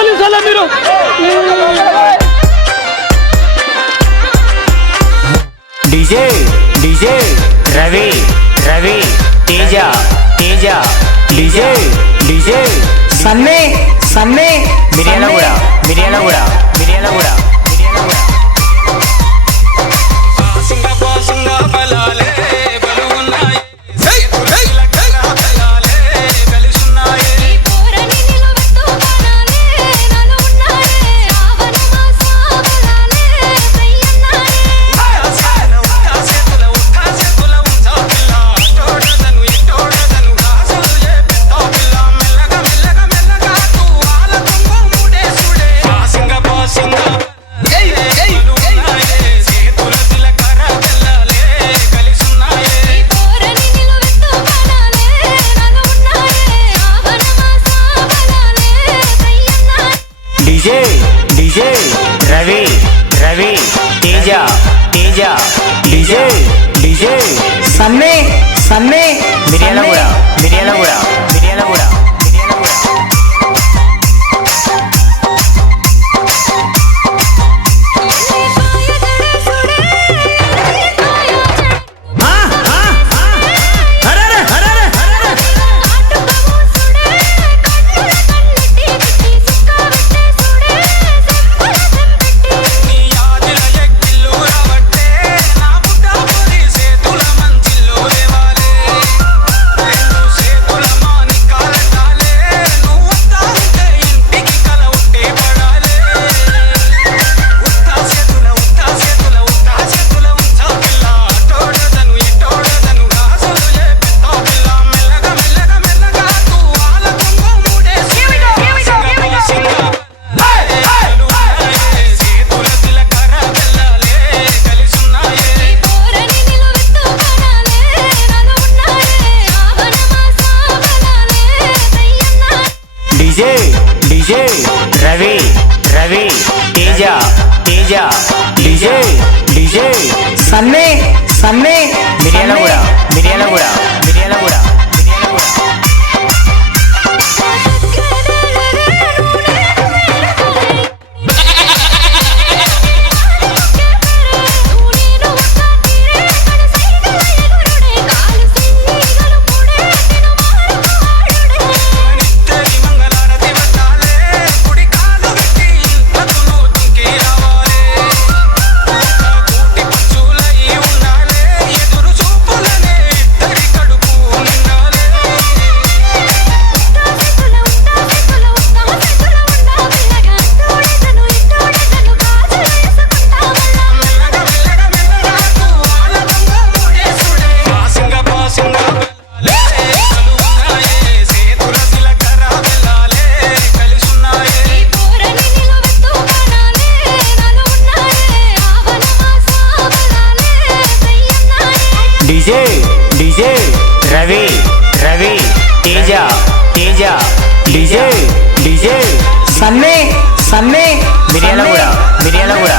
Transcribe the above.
పోలీసుల మీరు DJ DJ Ravi Ravi Teja Teja DJ DJ सन्ने सन्ने Miryalaguda Miryalaguda Miryalaguda DJ DJ Ravi Ravi Teja Teja DJ DJ सन्ने सन्ने Miryalaguda Miryalaguda Miryalaguda DJ DJ Ravi Ravi Teja Teja DJ DJ सन्ने सन्ने Miryalaguda Miryalaguda Miryalaguda DJ DJ Ravi Ravi Teja Teja DJ DJ सन्ने सन्ने मिर्यालगुड़ा मिर्यालगुड़ा